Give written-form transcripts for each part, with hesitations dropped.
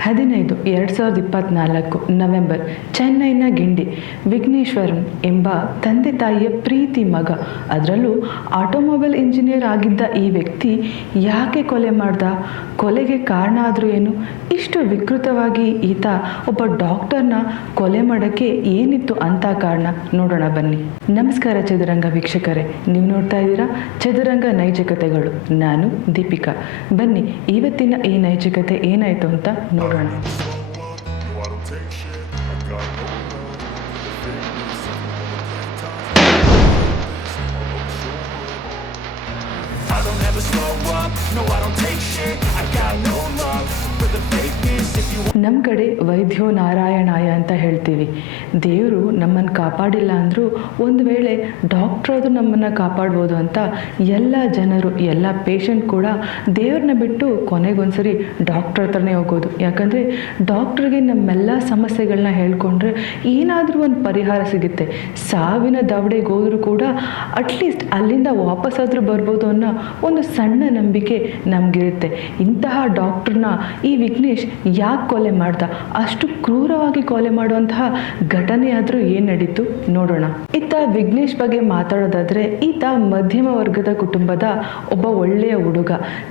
15/2/2024 November ಚೆನ್ನೈನ ಗಿಂಡಿ ವಿಘ್ನೇಶ್ವರನ್ ಎಂಬ ತಂದೆ ತಾಯಿಯ ಪ್ರೀತಿ ಮಗ, ಅದರಲ್ಲೂ ಆಟೋಮೊಬೈಲ್ ಇಂಜಿನಿಯರ್ ಆಗಿದ್ದ ಈ ವ್ಯಕ್ತಿ ಯಾಕೆ ಕೊಲೆ ಮಾಡ್ದ? ಕೊಲೆಗೆ ಕಾರಣ ಆದರೂ ಏನು? ಇಷ್ಟು ವಿಕೃತವಾಗಿ ಈತ ಒಬ್ಬ ಡಾಕ್ಟರ್ನ ಕೊಲೆ ಮಾಡೋಕ್ಕೆ ಏನಿತ್ತು ಅಂತ ಕಾರಣ? ನೋಡೋಣ ಬನ್ನಿ. ನಮಸ್ಕಾರ ಚದುರಂಗ ವೀಕ್ಷಕರೇ, ನೀವು ನೋಡ್ತಾ ಇದ್ದೀರಾ ಚದುರಂಗ ನೈಜ ಕಥೆಗಳು. ನಾನು ದೀಪಿಕಾ. ಬನ್ನಿ ಇವತ್ತಿನ ಈ ನೈಜ ಕಥೆ ಏನಾಯಿತು ಅಂತ ನೋಡೋಣ. ನಮ್ಮ ಕಡೆ ವೈದ್ಯೋ ನಾರಾಯಣಾಯ ಅಂತ ಹೇಳ್ತೀವಿ. ದೇವರು ನಮ್ಮನ್ನು ಕಾಪಾಡಿಲ್ಲ ಅಂದರೂ ಒಂದು ವೇಳೆ ಡಾಕ್ಟ್ರ್ ಅದು ನಮ್ಮನ್ನು ಕಾಪಾಡ್ಬೋದು ಅಂತ ಎಲ್ಲ ಜನರು, ಎಲ್ಲ ಪೇಷಂಟ್ ಕೂಡ ದೇವ್ರನ್ನ ಬಿಟ್ಟು ಕೊನೆಗೊಂದ್ಸರಿ ಡಾಕ್ಟ್ರ್ ಹತ್ರನೇ ಹೋಗೋದು. ಯಾಕಂದರೆ ಡಾಕ್ಟ್ರಿಗೆ ನಮ್ಮೆಲ್ಲ ಸಮಸ್ಯೆಗಳನ್ನ ಹೇಳ್ಕೊಂಡ್ರೆ ಏನಾದರೂ ಒಂದು ಪರಿಹಾರ ಸಿಗುತ್ತೆ. ಸಾವಿನ ದವಡೆಗೆ ಹೋದರೂ ಕೂಡ ಅಟ್ಲೀಸ್ಟ್ ಅಲ್ಲಿಂದ ವಾಪಸ್ಸಾದರೂ ಬರ್ಬೋದು ಅನ್ನೋ ಒಂದು ಸಣ್ಣ ನಂಬಿಕೆ ನಮಗಿರುತ್ತೆ. ಇಂತಹ ಡಾಕ್ಟ್ರನ್ನ ಈ ವಿಘ್ನೇಶ್ ಯಾಕೆ ಕೊಲೆ ಮಾಡ್ದ? ಅಷ್ಟು ಕ್ರೂರವಾಗಿ ಕೊಲೆ ಮಾಡುವಂತಹ ಘಟನೆ ಆದರೂ ಏನು ನಡೀತು ನೋಡೋಣ. ಇತ್ತ ವಿಘ್ನೇಶ್ ಬಗ್ಗೆ ಮಾತಾಡೋದಾದ್ರೆ, ಈತ ಮಧ್ಯಮ ವರ್ಗದ ಕುಟುಂಬದ ಒಬ್ಬ ಒಳ್ಳೆಯ ಹುಡುಗ,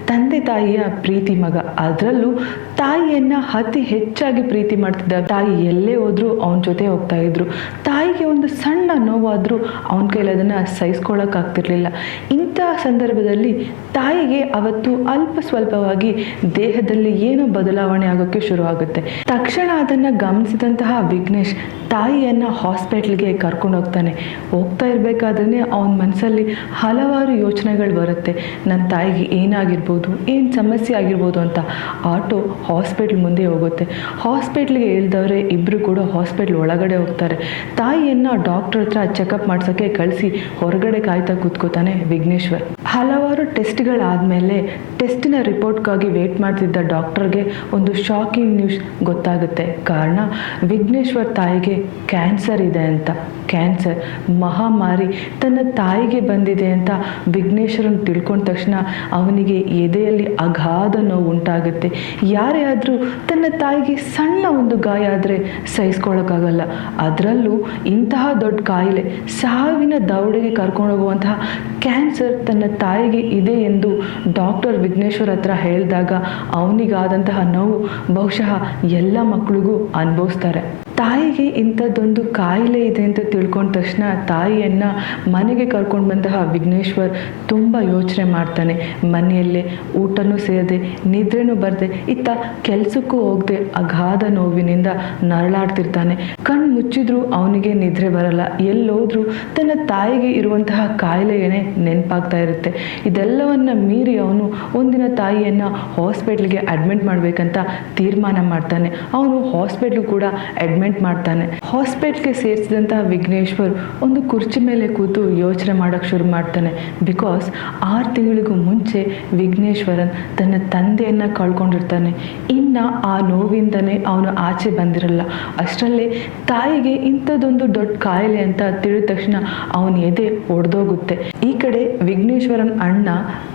ತಂದೆ ತಾಯಿಯ ಪ್ರೀತಿ ಮಗ. ಅದರಲ್ಲೂ ತಾಯಿಯನ್ನ ಅತಿ ಹೆಚ್ಚಾಗಿ ಪ್ರೀತಿ ಮಾಡ್ತಿದ್ದ. ತಾಯಿ ಎಲ್ಲೇ ಹೋದ್ರು ಅವನ ಜೊತೆ ಹೋಗ್ತಾ ಇದ್ರು. ತಾಯಿಗೆ ಒಂದು ಸಣ್ಣ ನೋವಾದರೂ ಅವನ ಕೈಲಿ ಅದನ್ನು ಸಹಿಸ್ಕೊಳ್ಳೋಕ್ಕಾಗ್ತಿರ್ಲಿಲ್ಲ. ಇಂತಹ ಸಂದರ್ಭದಲ್ಲಿ ತಾಯಿಗೆ ಅವತ್ತು ಅಲ್ಪ ಸ್ವಲ್ಪವಾಗಿ ದೇಹದಲ್ಲಿ ಏನೋ ಬದಲಾವಣೆ ಆಗೋಕ್ಕೆ ಶುರು ಆಗುತ್ತೆ. ತಕ್ಷಣ ಅದನ್ನು ಗಮನಿಸಿದಂತಹ ವಿಘ್ನೇಶ್ ತಾಯಿಯನ್ನ ಹಾಸ್ಪಿಟ್ಲ್ಗೆ ಕರ್ಕೊಂಡು ಹೋಗ್ತಾನೆ. ಹೋಗ್ತಾ ಇರಬೇಕಾದ್ರೆ ಅವನ ಮನಸ್ಸಲ್ಲಿ ಹಲವಾರು ಯೋಚನೆಗಳು ಬರುತ್ತೆ. ನನ್ನ ತಾಯಿಗೆ ಏನಾಗಿರ್ಬೋದು, ಏನು ಸಮಸ್ಯೆ ಆಗಿರ್ಬೋದು ಅಂತ. ಆಟೋ ಹಾಸ್ಪಿಟ್ಲ್ ಮುಂದೆ ಹೋಗುತ್ತೆ. ಹಾಸ್ಪಿಟ್ಲಿಗೆ ಇಳಿದವರೇ ಇಬ್ಬರು ಕೂಡ ಹಾಸ್ಪಿಟ್ಲ್ ಒಳಗಡೆ ಹೋಗ್ತಾರೆ. ತಾಯಿಯನ್ನು ಡಾಕ್ಟರ್ ಹತ್ರ ಚೆಕಪ್ ಮಾಡ್ಸೋಕ್ಕೆ ಕಳಿಸಿ ಹೊರಗಡೆ ಕಾಯ್ತಾ ಕೂತ್ಕೋತಾನೆ ವಿಘ್ನೇಶ್ವರ್. ಹಲವಾರು ಟೆಸ್ಟ್ಗಳಾದಮೇಲೆ ಟೆಸ್ಟಿನ ರಿಪೋರ್ಟ್ಗಾಗಿ ವೇಟ್ ಮಾಡ್ತಿದ್ದ ಡಾಕ್ಟರ್ಗೆ ಒಂದು ಶಾಕಿಂಗ್ ನ್ಯೂಸ್ ಗೊತ್ತಾಗುತ್ತೆ. ಕಾರಣ ವಿಘ್ನೇಶ್ವರ್ ತಾಯಿಗೆ ಕ್ಯಾನ್ಸರ್ ಇದೆ ಅಂತ. ಕ್ಯಾನ್ಸರ್ ಮಹಾಮಾರಿ ತನ್ನ ತಾಯಿಗೆ ಬಂದಿದೆ ಅಂತ ವಿಘ್ನೇಶ್ವರನ್ ತಿಳ್ಕೊಂಡ ತಕ್ಷಣ ಅವನಿಗೆ ಎದೆಯಲ್ಲಿ ಅಗಾಧ ನೋವು ಉಂಟಾಗುತ್ತೆ. ಯಾರೇ ಆದರೂ ತನ್ನ ತಾಯಿಗೆ ಸಣ್ಣ ಒಂದು ಗಾಯ ಆದರೆ ಸಹಿಸ್ಕೊಳ್ಳೋಕ್ಕಾಗಲ್ಲ. ಅದರಲ್ಲೂ ಇಂತಹ ದೊಡ್ಡ ಕಾಯಿಲೆ, ಸಾವಿನ ದವಡೆಗೆ ಕರ್ಕೊಂಡು ಹೋಗುವಂತಹ ಕ್ಯಾನ್ಸರ್ ತನ್ನ ತಾಯಿಗೆ ಇದೆ ಎಂದು ಡಾಕ್ಟರ್ ವಿಘ್ನೇಶ್ವರ್ ಹತ್ರ ಹೇಳಿದಾಗ ಅವನಿಗಾದಂತಹ ನೋವು ಬಹುಶಃ ಎಲ್ಲ ಮಕ್ಕಳಿಗೂ ಅನುಭವಿಸ್ತಾರೆ. ತಾಯಿಗೆ ಇಂಥದ್ದೊಂದು ಕಾಯಿಲೆ ಇದೆ ಅಂತ ತಿಳ್ಕೊಂಡ ತಕ್ಷಣ ತಾಯಿಯನ್ನು ಮನೆಗೆ ಕರ್ಕೊಂಡು ಬಂತಹ ವಿಘ್ನೇಶ್ವರ್ ತುಂಬ ಯೋಚನೆ ಮಾಡ್ತಾನೆ. ಮನೆಯಲ್ಲೇ ಊಟನೂ ಸೇರದೆ, ನಿದ್ರೆನೂ ಬರದೆ, ಇತ್ತ ಕೆಲಸಕ್ಕೂ ಹೋಗದೆ ಅಗಾಧ ನೋವಿನಿಂದ ನರಳಾಡ್ತಿರ್ತಾನೆ. ಕಣ್ಣು ಮುಚ್ಚಿದ್ರೂ ಅವನಿಗೆ ನಿದ್ರೆ ಬರಲ್ಲ. ಎಲ್ಲೋದ್ರೂ ತನ್ನ ತಾಯಿಗೆ ಇರುವಂತಹ ಕಾಯಿಲೆಯೇ ನೆನಪಾಗ್ತಾ ಇರುತ್ತೆ. ಇದೆಲ್ಲವನ್ನ ಮೀರಿ ಅವನು ಒಂದಿನ ತಾಯಿಯನ್ನು ಹಾಸ್ಪಿಟ್ಲಿಗೆ ಅಡ್ಮಿಟ್ ಮಾಡಬೇಕಂತ ತೀರ್ಮಾನ ಮಾಡ್ತಾನೆ. ಅವನು ಹಾಸ್ಪಿಟ್ಲ್ ಕೂಡ ಅಡ್ಮಿಟ್ ಮಾಡ್ತಾನೆ. ಹಾಸ್ಪಿಟ್ಲ್ಗೆ ಸೇರಿಸಿದಂತಹ ವಿಘ್ನೇಶ್ವರ್ ಒಂದು ಕುರ್ಚಿ ಮೇಲೆ ಕೂತು ಯೋಚನೆ ಮಾಡೋಕ್ಕೆ ಶುರು ಮಾಡ್ತಾನೆ. ಬಿಕಾಸ್ 6 ತಿಂಗಳಿಗೂ ಮುಂಚೆ ವಿಘ್ನೇಶ್ವರನ್ ತನ್ನ ತಂದೆಯನ್ನು ಕಳ್ಕೊಂಡಿರ್ತಾನೆ. ಇನ್ನು ಆ ನೋವಿಂದನೇ ಅವನು ಆಚೆ ಬಂದಿರಲ್ಲ. ಅಷ್ಟರಲ್ಲೇ ತಾಯಿಗೆ ಇಂಥದ್ದೊಂದು ದೊಡ್ಡ ಕಾಯಿಲೆ ಅಂತ ತಿಳಿದ ತಕ್ಷಣ ಅವನ ಎದೆ ಒಡೆದೋಗುತ್ತೆ. ಈ ಕಡೆ ವಿಘ್ನೇಶ್ವರನ್ ಅಣ್ಣ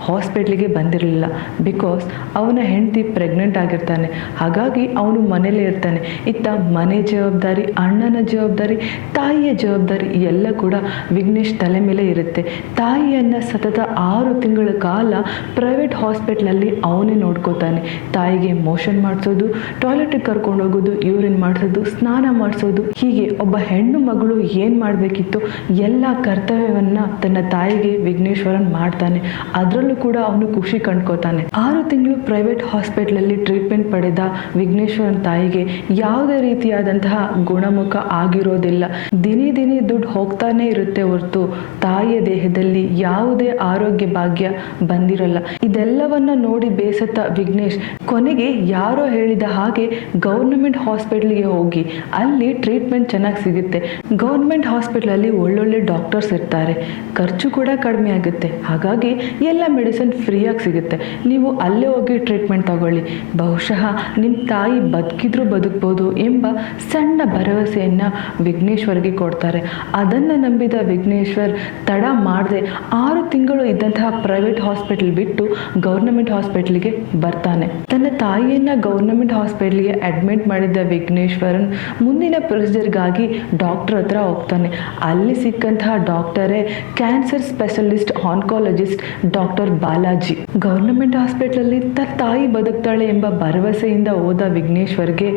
ಹಾಸ್ಪಿಟ್ಲಿಗೆ ಬಂದಿರಲಿಲ್ಲ. ಬಿಕಾಸ್ ಅವನ ಹೆಂಡತಿ ಪ್ರೆಗ್ನೆಂಟ್ ಆಗಿರ್ತಾನೆ. ಹಾಗಾಗಿ ಅವನು ಮನೇಲೇ ಇರ್ತಾನೆ. ಇತ್ತ ಮನೆ ಜವಾಬ್ದಾರಿ, ಅಣ್ಣನ ಜವಾಬ್ದಾರಿ, ತಾಯಿಯ ಜವಾಬ್ದಾರಿ ಎಲ್ಲ ಕೂಡ ವಿಘ್ನೇಶ್ ತಲೆ ಮೇಲೆ ಇರುತ್ತೆ. ತಾಯಿಯನ್ನು ಸತತ 6 ತಿಂಗಳ ಕಾಲ ಪ್ರೈವೇಟ್ ಹಾಸ್ಪಿಟ್ಲಲ್ಲಿ ಅವನೇ ನೋಡ್ಕೋತಾನೆ. ತಾಯಿಗೆ ಮೋಷನ್ ಮಾಡಿಸೋದು, ಟಾಯ್ಲೆಟಿಗೆ ಕರ್ಕೊಂಡು ಹೋಗೋದು, ಯೂರಿನ್ ಮಾಡಿಸೋದು, ಸ್ನಾನ ಮಾಡಿಸೋದು, ಹೀಗೆ ಒಬ್ಬ ಹೆಣ್ಣು ಮಗಳು ಏನು ಮಾಡಬೇಕಿತ್ತು ಎಲ್ಲ ಕರ್ತವ್ಯವನ್ನು ತನ್ನ ತಾಯಿಗೆ ವಿಘ್ನೇಶ್ವರನ್ ಮಾಡ್ತಾನೆ. ಅದರಲ್ಲೂ ಕೂಡ ಅವನು ಖುಷಿ ಕಂಡ್ಕೋತಾನೆ. 6 ತಿಂಗಳು ಪ್ರೈವೇಟ್ ಹಾಸ್ಪಿಟ್ಲಲ್ಲಿ ಟ್ರೀಟ್ಮೆಂಟ್ ಪಡೆದ ವಿಘ್ನೇಶ್ವರನ್ ತಾಯಿಗೆ ಯಾವುದೇ ರೀತಿಯಾದಂತಹ ಗುಣಮುಖ ಆಗಿರೋದಿಲ್ಲ. ದಿನೇ ದಿನೇ ದುಡ್ಡು ಹೋಗ್ತಾನೆ ಇರುತ್ತೆ ಹೊರತು ತಾಯಿಯ ದೇಹದಲ್ಲಿ ಯಾವುದೇ ಆರೋಗ್ಯ ಭಾಗ್ಯ ಬಂದಿರಲ್ಲ. ಇದೆಲ್ಲವನ್ನ ನೋಡಿ ಬೇಸತ್ತ ವಿಘ್ನೇಶ್ ಕೊನೆಗೆ ಯಾರೋ ಹೇಳಿದ ಹಾಗೆ ಗೌರ್ನಮೆಂಟ್ ಹಾಸ್ಪಿಟ್ಲಿಗೆ ಹೋಗಿ ಅಲ್ಲಿ ಟ್ರೀಟ್ಮೆಂಟ್ ಚೆನ್ನಾಗಿ ಸಿಗುತ್ತೆ. ಗೌರ್ಮೆಂಟ್ ಹಾಸ್ಪಿಟ್ಲಲ್ಲಿ ಒಳ್ಳೊಳ್ಳೆ ಡಾಕ್ಟರ್ಸ್ ಇರ್ತಾರೆ, ಖರ್ಚು ಕೂಡ ಕಡಿಮೆ ಆಗುತ್ತೆ. ಹಾಗಾಗಿ ಎಲ್ಲ ಮೆಡಿಸಿನ್ ಫ್ರೀಯಾಗಿ ಸಿಗುತ್ತೆ, ನೀವು ಅಲ್ಲೇ ಹೋಗಿ ಟ್ರೀಟ್ಮೆಂಟ್ ತಗೊಳ್ಳಿ, ಬಹುಶಃ ನಿಮ್ಮ ತಾಯಿ ಬದುಕಿದ್ರೂ ಬದುಕ್ಬೋದು ಎಂಬ ಸಣ್ಣ ಭರವಸೆಯನ್ನು ವಿಘ್ನೇಶ್ವರ್ಗೆ ಕೊಡ್ತಾರೆ. ಅದನ್ನು ನಂಬಿದ ವಿಘ್ನೇಶ್ವರ್ ತಡ ಮಾಡದೆ 6 ತಿಂಗಳು ಇದ್ದಂತಹ ಪ್ರೈವೇಟ್ ಹಾಸ್ಪಿಟಲ್ ಬಿಟ್ಟು ಗೌರ್ನಮೆಂಟ್ ಹಾಸ್ಪಿಟ್ಲಿಗೆ ಬರ್ತಾನೆ. ತನ್ನ ತಾಯಿಯನ್ನ ಗೌರ್ನಮೆಂಟ್ ಹಾಸ್ಪಿಟ್ಲಿಗೆ ಅಡ್ಮಿಟ್ ಮಾಡಿದ್ದ ವಿಘ್ನೇಶ್ವರನ್ ಮುಂದಿನ ಪ್ರೊಸೀಜರ್ಗಾಗಿ ಡಾಕ್ಟರ್ ಹತ್ರ ಹೋಗ್ತಾನೆ. ಅಲ್ಲಿ ಸಿಕ್ಕಂತಹ ಡಾಕ್ಟರೇ cancer specialist oncologist doctor Balaji. Government ಹಾಸ್ಪಿಟ್ಲಲ್ಲಿ ತನ್ನ ತಾಯಿ ಬದುಕ್ತಾಳೆ ಎಂಬ ಭರವಸೆಯಿಂದ ಹೋದ ವಿಘ್ನೇಶ್ವರ್ಗೆ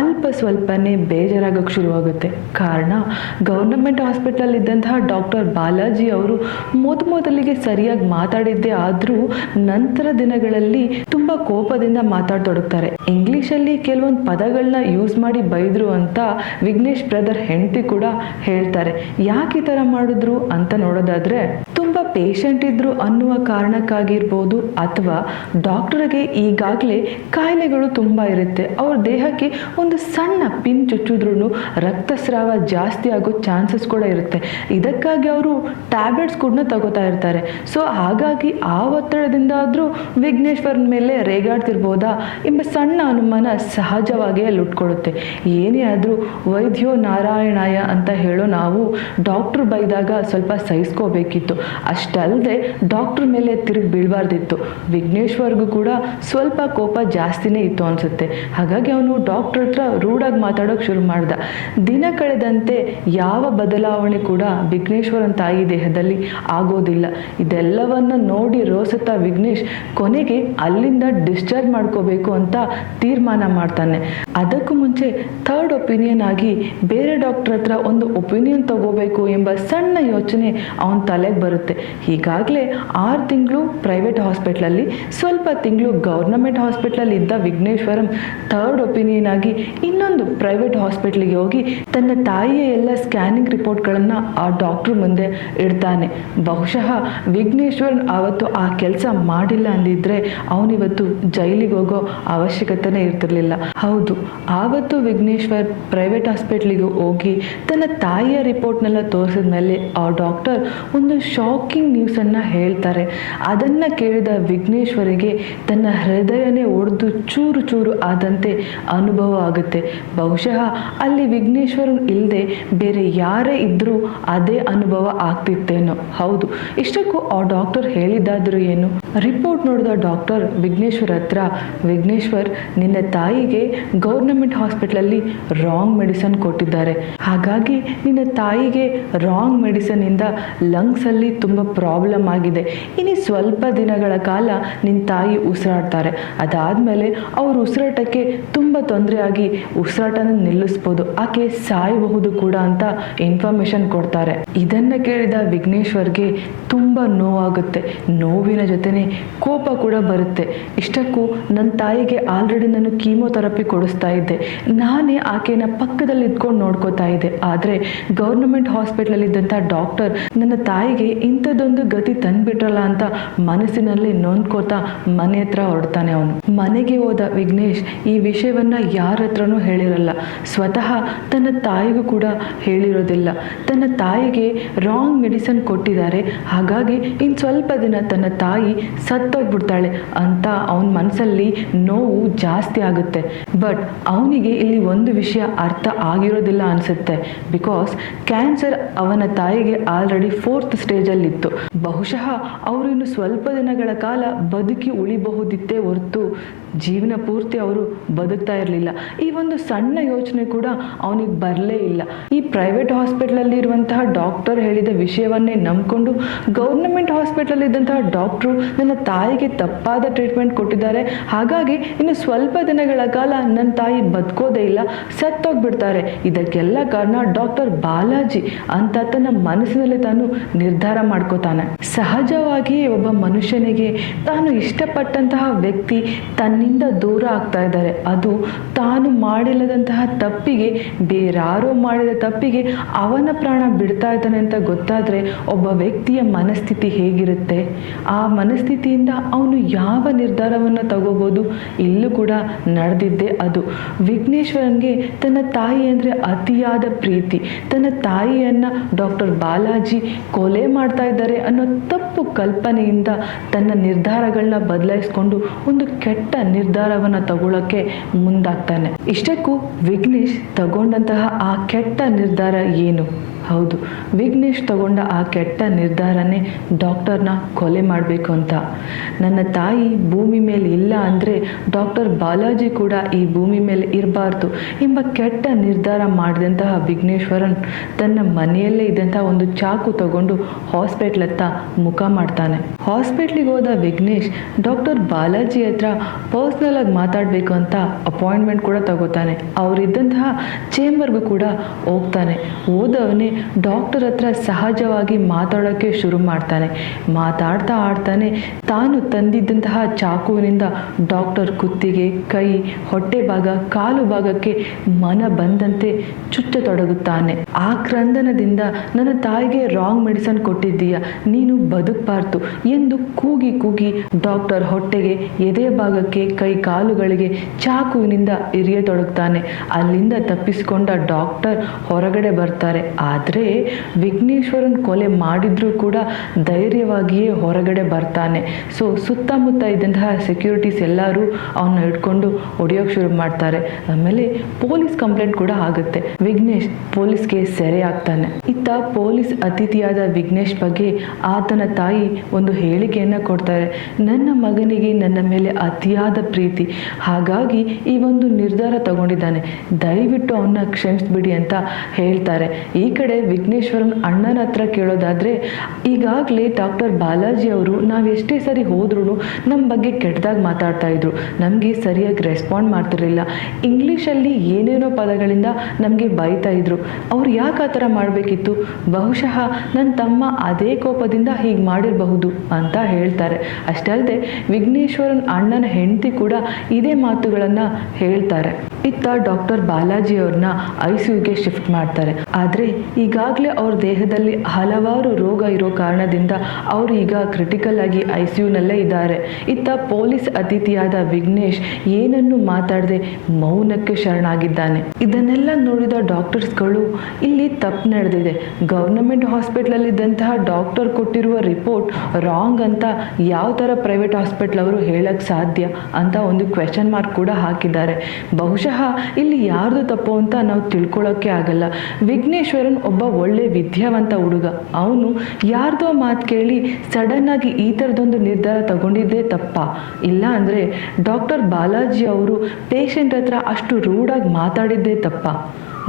ಅಲ್ಪ ಸ್ವಲ್ಪನೇ ಬೇಜಾರಾಗಕ್ಕೆ ಶುರುವಾಗುತ್ತೆ. ಕಾರಣ ಗೌರ್ನಮೆಂಟ್ ಹಾಸ್ಪಿಟಲ್ ಇದ್ದಂತಹ ಡಾಕ್ಟರ್ ಬಾಲಾಜಿ ಅವರು ಮೊದಲಿಗೆ ಸರಿಯಾಗಿ ಮಾತಾಡಿದ್ದೇ ಆದರೂ ನಂತರ ದಿನಗಳಲ್ಲಿ ತುಂಬಾ ಕೋಪದಿಂದ ಮಾತಾಡ್ತೊಡಗ್ತಾರೆ. ಇಂಗ್ಲಿಷಲ್ಲಿ ಕೆಲವೊಂದು ಪದಗಳನ್ನ ಯೂಸ್ ಮಾಡಿ ಬೈದ್ರು ಅಂತ ವಿಘ್ನೇಶ್ ಬ್ರದರ್ ಹೆಂಡತಿ ಕೂಡ ಹೇಳ್ತಾರೆ. ಯಾಕೆ ಈ ಥರ ಮಾಡಿದ್ರು ಅಂತ ನೋಡೋದಾದ್ರೆ ತುಂಬಾ ಪೇಷಂಟ್ ಇದ್ರು ಅನ್ನುವ ಕಾರಣಕ್ಕಾಗಿರ್ಬೋದು, ಅಥವಾ ಡಾಕ್ಟರ್ಗೆ ಈಗಾಗಲೇ ಕಾಯಿಲೆಗಳು ತುಂಬಾ ಇರುತ್ತೆ, ಅವ್ರ ದೇಹಕ್ಕೆ ಒಂದು ಸಣ್ಣ ಪಿನ್ ಚುಚ್ಚಿದ್ರೂ ರಕ್ತಸ್ರಾವ ಜಾಸ್ತಿ ಆಗೋ ಚಾನ್ಸಸ್ ಕೂಡ ಇರುತ್ತೆ. ಇದಕ್ಕಾಗಿ ಅವರು ಟ್ಯಾಬ್ಲೆಟ್ಸ್ ಕೂಡ ತಗೋತಾ ಇರ್ತಾರೆ. ಸೊ ಹಾಗಾಗಿ ಆ ಒತ್ತಡದಿಂದ ಆದರೂ ವಿಘ್ನೇಶ್ವರನ ಮೇಲೆ ರೇಗಾಡ್ತಿರ್ಬೋದಾ ಎಂಬ ಸಣ್ಣ ಅನುಮಾನ ಸಹಜವಾಗಿ ಅಲ್ಲಿ ಉಟ್ಕೊಳ್ಳುತ್ತೆ. ಏನೇ ಆದರೂ ವೈದ್ಯೋ ನಾರಾಯಣಾಯ ಅಂತ ಹೇಳೋ ನಾವು ಡಾಕ್ಟ್ರು ಬೈದಾಗ ಸ್ವಲ್ಪ ಸಹಿಸ್ಕೋಬೇಕಿತ್ತು, ಅಷ್ಟಲ್ಲದೆ ಡಾಕ್ಟ್ರ್ ಮೇಲೆ ತಿರುಗಿ ಬೀಳಬಾರ್ದಿತ್ತು. ವಿಘ್ನೇಶ್ವರ್ಗೂ ಕೂಡ ಸ್ವಲ್ಪ ಕೋಪ ಜಾಸ್ತಿನೇ ಇತ್ತು ಅನಿಸುತ್ತೆ. ಹಾಗಾಗಿ ಅವನು ಡಾಕ್ಟ್ರ್ ಹತ್ರ ರೂಢಾಗಿ ಮಾತಾಡೋಕೆ ಶುರು ಮಾಡ್ದ. ದಿನ ಕಳೆದಂತೆ ಯಾವ ಬದಲಾವಣೆ ಕೂಡ ವಿಘ್ನೇಶ್ವರನ ತಾಯಿ ದೇಹದಲ್ಲಿ ಆಗೋದಿಲ್ಲ. ಇದೆಲ್ಲವನ್ನ ನೋಡಿ ರೋಸತ ವಿಘ್ನೇಶ್ ಕೊನೆಗೆ ಅಲ್ಲಿಂದ ಡಿಸ್ಚಾರ್ಜ್ ಮಾಡ್ಕೋಬೇಕು ಅಂತ ತೀರ್ಮಾನ ಮಾಡ್ತಾನೆ. ಅದಕ್ಕೂ ಮುಂಚೆ ಥರ್ಡ್ ಒಪಿನಿಯನ್ ಆಗಿ ಬೇರೆ ಡಾಕ್ಟರ್ ಹತ್ರ ಒಂದು ಒಪಿನಿಯನ್ ತಗೋಬೇಕು ಎಂಬ ಸಣ್ಣ ಯೋಚನೆ ಅವನ ತಲೆಗೆ ಬರುತ್ತೆ. ಹೀಗಾಗಲೇ 6 ತಿಂಗಳು ಪ್ರೈವೇಟ್ ಹಾಸ್ಪಿಟ್ಲಲ್ಲಿ, ಸ್ವಲ್ಪ ತಿಂಗಳು ಗೌರ್ನಮೆಂಟ್ ಹಾಸ್ಪಿಟ್ಲಲ್ಲಿ ಇದ್ದ ವಿಘ್ನೇಶ್ವರಂ ಥರ್ಡ್ ಒಪಿನಿಯನ್ ಆಗಿ ಇನ್ನೊಂದು ಪ್ರೈವೇಟ್ ಹಾಸ್ಪಿಟ್ಲಿಗೆ ಹೋಗಿ ತನ್ನ ತಾಯಿಯ ಎಲ್ಲ ಸ್ಕ್ಯಾನಿಂಗ್ ರಿಪೋರ್ಟ್ಗಳನ್ನು ಆ ಡಾಕ್ಟ್ರ್ ಮುಂದೆ ಇಡ್ತಾನೆ. ಬಹುಶಃ ವಿಘ್ನೇಶ್ವರನ್ ಆವತ್ತು ಆ ಕೆಲಸ ಮಾಡಿಲ್ಲ ಅಂದಿದ್ರೆ ಅವನಿವತ್ತು ಜೈಲಿಗೆ ಹೋಗೋ ಅವಶ್ಯಕತೆನೇ ಇರ್ತಿರ್ಲಿಲ್ಲ. ಹೌದು, ಆವತ್ತು ವಿಘ್ನೇಶ್ವರ್ ಪ್ರೈವೇಟ್ ಹಾಸ್ಪಿಟ್ಲಿಗೆ ಹೋಗಿ ತನ್ನ ತಾಯಿಯ ರಿಪೋರ್ಟ್ನೆಲ್ಲ ತೋರಿಸಿದ ಮೇಲೆ ಆ ಡಾಕ್ಟರ್ ಒಂದು ಶಾಕಿಂಗ್ ನ್ಯೂಸನ್ನು ಹೇಳ್ತಾರೆ. ಅದನ್ನು ಕೇಳಿದ ವಿಘ್ನೇಶ್ವರಿಗೆ ತನ್ನ ಹೃದಯನೇ ಒಡೆದು ಚೂರು ಚೂರು ಆದಂತೆ ಅನುಭವ ಆಗುತ್ತೆ. ಬಹುಶಃ ಅಲ್ಲಿ ವಿಘ್ನೇಶ್ವರನ್ ಇಲ್ಲದೆ ಬೇರೆ ಯಾರೇ ಇದ್ದರೂ ಅದೇ ಅನುಭವ ಆಗ್ತಿತ್ತೇನೋ. ಹೌದು, ಇಷ್ಟಕ್ಕೂ ಆ ಡಾಕ್ಟರ್ ಹೇಳಿದ್ದಾದರೂ ಏನು? ರಿಪೋರ್ಟ್ ನೋಡಿದ ಡಾಕ್ಟರ್ ವಿಘ್ನೇಶ್ವರ್ ಹತ್ರ, ವಿಘ್ನೇಶ್ವರ್, ನಿನ್ನ ತಾಯಿಗೆ ಗೌರ್ನಮೆಂಟ್ ಹಾಸ್ಪಿಟ್ಲಲ್ಲಿ ರಾಂಗ್ ಮೆಡಿಸನ್ ಕೊಟ್ಟಿದ್ದಾರೆ, ಹಾಗಾಗಿ ನಿನ್ನ ತಾಯಿಗೆ ರಾಂಗ್ ಮೆಡಿಸನ್ ಇಂದ ಲಂಗ್ಸ್ ಅಲ್ಲಿ ತುಂಬ ಪ್ರಾಬ್ಲಮ್ ಆಗಿದೆ. ಇನ್ನು ಸ್ವಲ್ಪ ದಿನಗಳ ಕಾಲ ನಿನ್ನ ತಾಯಿ ಉಸಿರಾಡ್ತಾರೆ, ಅದಾದ್ಮೇಲೆ ಅವ್ರ ಉಸಿರಾಟಕ್ಕೆ ತುಂಬ ತೊಂದರೆ ಆಗಿ ಉಸಿರಾಟನ ನಿಲ್ಲಿಸ್ಬೋದು, ಆಕೆ ಸಾಯಬಹುದು ಕೂಡ ಅಂತ ಇನ್ಫಾರ್ಮೇಶನ್ ಕೊಡ್ತಾರೆ. ಇದನ್ನ ಕೇಳಿದ ವಿಘ್ನೇಶ್ವರ್ಗೆ ತುಂಬ ನೋವಾಗುತ್ತೆ. ನೋವಿನ ಜೊತೆನೆ ಕೋಪ ಕೂಡ ಬರುತ್ತೆ. ಇಷ್ಟಕ್ಕೂ ನನ್ನ ತಾಯಿಗೆ ಆಲ್ರೆಡಿ ನಾನು ಕೀಮೋಥೆರಪಿ ಕೊಡಿಸ್ತಾ ಇದ್ದೆ, ನಾನೇ ಆಕೆನ ಪಕ್ಕದಲ್ಲಿ ಇದ್ಕೊಂಡು ನೋಡ್ಕೋತಾ ಇದ್ದೆ. ಆದರೆ ಗೌರ್ನಮೆಂಟ್ ಹಾಸ್ಪಿಟ್ಲಲ್ಲಿ ಇದ್ದಂಥ ಡಾಕ್ಟರ್ ನನ್ನ ತಾಯಿಗೆ ಇಂಥದ್ದೊಂದು ಗತಿ ತಂದ್ಬಿಟ್ರಲ್ಲ ಅಂತ ಮನಸ್ಸಿನಲ್ಲಿ ನೊಂದ್ಕೋತಾ ಮನೆ ಹತ್ರ ಹೊರಡ್ತಾನೆ. ಅವನು ಮನೆಗೆ ಹೋದ ವಿಘ್ನೇಶ್ ಈ ವಿಷಯವನ್ನ ಯಾರ ಹತ್ರನೂ ಹೇಳಿರಲ್ಲ, ಸ್ವತಃ ತನ್ನ ತಾಯಿಗೂ ಕೂಡ ಹೇಳಿರೋದಿಲ್ಲ. ತನ್ನ ತಾಯಿಗೆ ರಾಂಗ್ ಮೆಡಿಸನ್ ಕೊಟ್ಟಿದ್ದಾರೆ, ಹಾಗಾಗಿ ಇನ್ನು ಸ್ವಲ್ಪ ದಿನ ತನ್ನ ತಾಯಿ ಸತ್ತೋಗ್ಬಿಡ್ತಾಳೆ ಅಂತ ಅವನ ಮನಸ್ಸಲ್ಲಿ ನೋವು ಜಾಸ್ತಿ ಆಗುತ್ತೆ. ಬಟ್ ಅವನಿಗೆ ಇಲ್ಲಿ ಒಂದು ವಿಷಯ ಅರ್ಥ ಆಗಿರೋದಿಲ್ಲ ಅನಿಸುತ್ತೆ. ಬಿಕಾಸ್ ಕ್ಯಾನ್ಸರ್ ಅವನ ತಾಯಿಗೆ ಆಲ್ರೆಡಿ 4th ಸ್ಟೇಜಲ್ಲಿತ್ತು. ಬಹುಶಃ ಅವರು ಇನ್ನು ಸ್ವಲ್ಪ ದಿನಗಳ ಕಾಲ ಬದುಕಿ ಉಳಿಬಹುದಿತ್ತೇ ಹೊರತು ಜೀವನ ಪೂರ್ತಿ ಅವರು ಬದುಕ್ತಾ ಇರಲಿಲ್ಲ. ಈ ಒಂದು ಸಣ್ಣ ಯೋಚನೆ ಕೂಡ ಅವನಿಗೆ ಬರಲೇ ಇಲ್ಲ. ಈ ಪ್ರೈವೇಟ್ ಹಾಸ್ಪಿಟ್ಲಲ್ಲಿ ಇರುವಂತಹ ಡಾಕ್ಟರ್ ಹೇಳಿದ ವಿಷಯವನ್ನೇ ನಂಬಿಕೊಂಡು ಗೌರ್ನಮೆಂಟ್ ಹಾಸ್ಪಿಟ್ಲಲ್ಲಿ ಇದ್ದಂತಹ ಡಾಕ್ಟ್ರು ನನ್ನ ತಾಯಿಗೆ ತಪ್ಪಾದ ಟ್ರೀಟ್ಮೆಂಟ್ ಕೊಟ್ಟಿದ್ದಾರೆ, ಹಾಗಾಗಿ ಇನ್ನು ಸ್ವಲ್ಪ ದಿನಗಳ ಕಾಲ ನನ್ನ ತಾಯಿ ಬದುಕೋದೇ ಇಲ್ಲ, ಸತ್ತೋಗ್ಬಿಡ್ತಾರೆ. ಇದಕ್ಕೆಲ್ಲ ಕಾರಣ ಡಾಕ್ಟರ್ ಬಾಲಾಜಿ ಅಂತ ತನ್ನ ಮನಸ್ಸಿನಲ್ಲಿ ತಾನು ನಿರ್ಧಾರ ಮಾಡ್ಕೋತಾನೆ. ಸಹಜವಾಗಿಯೇ ಒಬ್ಬ ಮನುಷ್ಯನಿಗೆ ತಾನು ಇಷ್ಟಪಟ್ಟಂತಹ ವ್ಯಕ್ತಿ ತನ್ನಿಂದ ದೂರ ಆಗ್ತಾ ಇದ್ದಾರೆ, ಅದು ತಾನು ಮಾಡಿಲ್ಲದಂತಹ ತಪ್ಪಿಗೆ, ಬೇರಾರೋ ಮಾಡಿದ ತಪ್ಪಿಗೆ ಅವನ ಪ್ರಾಣ ಬಿಡ್ತಾ ಇದ್ದಾನೆ ಅಂತ ಗೊತ್ತಾದರೆ ಒಬ್ಬ ವ್ಯಕ್ತಿಯ ಮನಸ್ಥಿತಿ ಹೇಗಿರುತ್ತೆ? ಆ ಮನಸ್ಥಿತಿಯಿಂದ ಅವನು ಯಾವ ನಿರ್ಧಾರವನ್ನು ತಗೋಬೋದು? ಇಲ್ಲೂ ಕೂಡ ನಡೆದಿದ್ದೆ ಅದು. ವಿಘ್ನೇಶ್ವರನ್ಗೆ ತನ್ನ ತಾಯಿ ಅಂದರೆ ಅತಿಯಾದ ಪ್ರೀತಿ. ತನ್ನ ತಾಯಿಯನ್ನು ಡಾಕ್ಟರ್ ಬಾಲಾಜಿ ಕೊಲೆ ಮಾಡ್ತಾ ಇದ್ದಾರೆ ಅನ್ನೋ ತಪ್ಪು ಕಲ್ಪನೆಯಿಂದ ತಾಳ್ಮೆಯಿಂದ ತನ್ನ ನಿರ್ಧಾರಗಳನ್ನ ಬದಲಾಯಿಸ್ಕೊಂಡು ಒಂದು ಕೆಟ್ಟ ನಿರ್ಧಾರವನ್ನು ತಗೊಳ್ಳೋಕ್ಕೆ ಮುಂದಾಗ್ತಾನೆ. ಇಷ್ಟಕ್ಕೂ ವಿಘ್ನೇಶ್ ತಗೊಂಡಂತಹ ಆ ಕೆಟ್ಟ ನಿರ್ಧಾರ ಏನು? ಹೌದು, ವಿಘ್ನೇಶ್ ತಗೊಂಡ ಆ ಕೆಟ್ಟ ನಿರ್ಧಾರನೇ ಡಾಕ್ಟರ್ನ ಕೊಲೆ ಮಾಡಬೇಕು ಅಂತ. ನನ್ನ ತಾಯಿ ಭೂಮಿ ಮೇಲೆ ಇಲ್ಲ ಅಂದರೆ ಡಾಕ್ಟರ್ ಬಾಲಾಜಿ ಕೂಡ ಈ ಭೂಮಿ ಮೇಲೆ ಇರಬಾರ್ದು ಎಂಬ ಕೆಟ್ಟ ನಿರ್ಧಾರ ಮಾಡಿದಂತಹ ವಿಘ್ನೇಶ್ವರನ್ ತನ್ನ ಮನೆಯಲ್ಲೇ ಇದ್ದಂತಹ ಒಂದು ಚಾಕು ತಗೊಂಡು ಹಾಸ್ಪಿಟ್ಲ್ ಹತ್ತ ಮುಖ ಮಾಡ್ತಾನೆ. ಹಾಸ್ಪಿಟ್ಲಿಗೆ ಹೋದ ವಿಘ್ನೇಶ್ ಡಾಕ್ಟರ್ ಬಾಲಾಜಿ ಹತ್ರ ಪರ್ಸ್ನಲ್ ಆಗಿ ಮಾತಾಡಬೇಕು ಅಂತ ಅಪಾಯಿಂಟ್ಮೆಂಟ್ ಕೂಡ ತಗೋತಾನೆ. ಅವರಿದ್ದಂತಹ ಚೇಂಬರ್ಗೂ ಕೂಡ ಹೋಗ್ತಾನೆ. ಹೋದವನೇ ಡಾಕ್ಟರ್ ಹತ್ರ ಸಹಜವಾಗಿ ಮಾತಾಡೋಕ್ಕೆ ಶುರು ಮಾಡ್ತಾನೆ. ಮಾತಾಡ್ತಾ ಆಡ್ತಾನೆ ತಾನು ತಂದಿದ್ದಂತಹ ಚಾಕುವಿನಿಂದ ಡಾಕ್ಟರ್ ಕುತ್ತಿಗೆ, ಕೈ, ಹೊಟ್ಟೆ ಭಾಗ, ಕಾಲು ಭಾಗಕ್ಕೆ ಮನ ಬಂದಂತೆ ಚುಚ್ಚತೊಡಗುತ್ತಾನೆ. ಆ ಕ್ರಂದನದಿಂದ ನನ್ನ ತಾಯಿಗೆ ರಾಂಗ್ ಮೆಡಿಸನ್ ಕೊಟ್ಟಿದ್ದೀಯ, ನೀನು ಬದುಕಬಾರ್ದು ಎಂದು ಕೂಗಿ ಕೂಗಿ ಡಾಕ್ಟರ್ ಹೊಟ್ಟೆಗೆ, ಎದೆಯ ಭಾಗಕ್ಕೆ, ಕೈ ಕಾಲುಗಳಿಗೆ ಚಾಕುವಿನಿಂದ ಇರಿಯತೊಡಗ್ತಾನೆ. ಅಲ್ಲಿಂದ ತಪ್ಪಿಸಿಕೊಂಡ ಡಾಕ್ಟರ್ ಹೊರಗಡೆ ಬರ್ತಾರೆ. ಆದರೆ ವಿಘ್ನೇಶ್ವರನ್ ಕೊಲೆ ಮಾಡಿದ್ರೂ ಕೂಡ ಧೈರ್ಯವಾಗಿಯೇ ಹೊರಗಡೆ ಬರ್ತಾನೆ. ಸೊ ಸುತ್ತಮುತ್ತ ಇದ್ದಂತಹ ಸೆಕ್ಯೂರಿಟೀಸ್ ಎಲ್ಲರೂ ಅವನ್ನ ಹಿಡ್ಕೊಂಡು ಹೊಡೆಯೋಕೆ ಶುರು ಮಾಡ್ತಾರೆ. ಆಮೇಲೆ ಪೊಲೀಸ್ ಕಂಪ್ಲೇಂಟ್ ಕೂಡ ಆಗುತ್ತೆ. ವಿಘ್ನೇಶ್ ಪೊಲೀಸ್ಗೆ ಸೆರೆ ಆಗ್ತಾನೆ. ಇತ್ತ ಪೊಲೀಸ್ ಅತಿಥಿಯಾದ ವಿಘ್ನೇಶ್ ಬಗ್ಗೆ ಆತನ ತಾಯಿ ಒಂದು ಹೇಳಿಕೆಯನ್ನು ಕೊಡ್ತಾರೆ. ನನ್ನ ಮಗನಿಗೆ ನನ್ನ ಮೇಲೆ ಅತಿಯಾದ ಪ್ರೀತಿ, ಹಾಗಾಗಿ ಈ ಒಂದು ನಿರ್ಧಾರ ತಗೊಂಡಿದ್ದಾನೆ, ದಯವಿಟ್ಟು ಅವನ್ನ ಕ್ಷಮಿಸ್ಬಿಡಿ ಅಂತ ಹೇಳ್ತಾರೆ. ಈ ಕಡೆ ವಿಘ್ನೇಶ್ವರನ್ ಅಣ್ಣನ ಹತ್ರ ಕೇಳೋದಾದ್ರೆ, ಈಗಾಗಲೇ ಡಾಕ್ಟರ್ ಬಾಲಾಜಿ ಅವರು ನಾವೆಷ್ಟೇ ಸರಿ ಹೋದ್ರೂ ನಮ್ಮ ಬಗ್ಗೆ ಕೆಟ್ಟದಾಗಿ ಮಾತಾಡ್ತಾ ಇದ್ರು, ನಮಗೆ ಸರಿಯಾಗಿ ರೆಸ್ಪಾಂಡ್ ಮಾಡ್ತಿರಲಿಲ್ಲ, ಇಂಗ್ಲೀಷಲ್ಲಿ ಏನೇನೋ ಪದಗಳಿಂದ ನಮಗೆ ಬೈತಾ ಇದ್ರು, ಅವ್ರು ಯಾಕೆ ಆ ಥರ ಮಾಡಬೇಕಿತ್ತು, ಬಹುಶಃ ನನ್ನ ತಮ್ಮ ಅದೇ ಕೋಪದಿಂದ ಹೀಗೆ ಮಾಡಿರಬಹುದು ಅಂತ ಹೇಳ್ತಾರೆ. ಅಷ್ಟೇ ಅಲ್ಲದೆ ವಿಘ್ನೇಶ್ವರನ್ ಅಣ್ಣನ ಹೆಂಡತಿ ಕೂಡ ಇದೇ ಮಾತುಗಳನ್ನು ಹೇಳ್ತಾರೆ. ಇತ್ತ ಡಾಕ್ಟರ್ ಬಾಲಾಜಿ ಅವ್ರನ್ನ ICUಗೆ ಶಿಫ್ಟ್ ಮಾಡ್ತಾರೆ. ಆದರೆ ಈಗಾಗಲೇ ಅವ್ರ ದೇಹದಲ್ಲಿ ಹಲವಾರು ರೋಗ ಇರೋ ಕಾರಣದಿಂದ ಅವರು ಈಗ ಕ್ರಿಟಿಕಲ್ ಆಗಿ ICUನಲ್ಲೇ ಇದ್ದಾರೆ. ಇತ್ತ ಪೊಲೀಸ್ ಅತಿಥಿಯಾದ ವಿಘ್ನೇಶ್ ಏನನ್ನು ಮಾತಾಡದೆ ಮೌನಕ್ಕೆ ಶರಣಾಗಿದ್ದಾನೆ. ಇದನ್ನೆಲ್ಲ ನೋಡಿದ ಡಾಕ್ಟರ್ಸ್ಗಳು ಇಲ್ಲಿ ತಪ್ಪು ನಡೆದಿದೆ, ಗವರ್ನಮೆಂಟ್ ಹಾಸ್ಪಿಟ್ಲಲ್ಲಿದ್ದಂತಹ ಡಾಕ್ಟರ್ ಕೊಟ್ಟಿರುವ ರಿಪೋರ್ಟ್ ರಾಂಗ್ ಅಂತ ಯಾವ ಥರ ಪ್ರೈವೇಟ್ ಹಾಸ್ಪಿಟ್ಲ್ ಅವರು ಹೇಳಕ್ಕೆ ಸಾಧ್ಯ ಅಂತ ಒಂದು ಕ್ವೆಶನ್ ಮಾರ್ಕ್ ಕೂಡ ಹಾಕಿದ್ದಾರೆ. ಬಹುಶಃ ಇಲ್ಲಿ ಯಾರ್ದು ತಪ್ಪು ಅಂತ ನಾವು ತಿಳ್ಕೊಳ್ಳೋಕ್ಕೆ ಆಗಲ್ಲ. ವಿಘ್ನೇಶ್ವರನ್ ಒಬ್ಬ ಒಳ್ಳೆ ವಿದ್ಯಾವಂತ ಹುಡುಗ, ಅವನು ಯಾರ್ದೋ ಮಾತು ಕೇಳಿ ಸಡನ್ ಆಗಿ ಈ ಥರದೊಂದು ನಿರ್ಧಾರ ತಗೊಂಡಿದ್ದೇ ತಪ್ಪ? ಇಲ್ಲ ಅಂದರೆ ಡಾಕ್ಟರ್ ಬಾಲಾಜಿ ಅವರು ಪೇಷಂಟ್ ಹತ್ರ ಅಷ್ಟು ರೂಢಾಗಿ ಮಾತಾಡಿದ್ದೇ ತಪ್ಪ?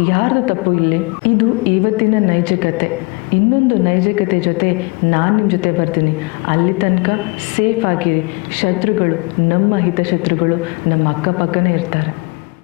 ಯಾರ್ದು ತಪ್ಪು ಇಲ್ಲಿ? ಇದು ಇವತ್ತಿನ ನೈಜ ಕತೆ. ಇನ್ನೊಂದು ನೈಜ ಕತೆ ಜೊತೆ ನಾನು ನಿಮ್ಮ ಜೊತೆ ಬರ್ತೀನಿ. ಅಲ್ಲಿ ತನಕ ಸೇಫ್ ಆಗಿರಿ. ಶತ್ರುಗಳು, ನಮ್ಮ ಹಿತಶತ್ರುಗಳು ನಮ್ಮ ಅಕ್ಕಪಕ್ಕನೇ ಇರ್ತಾರೆ.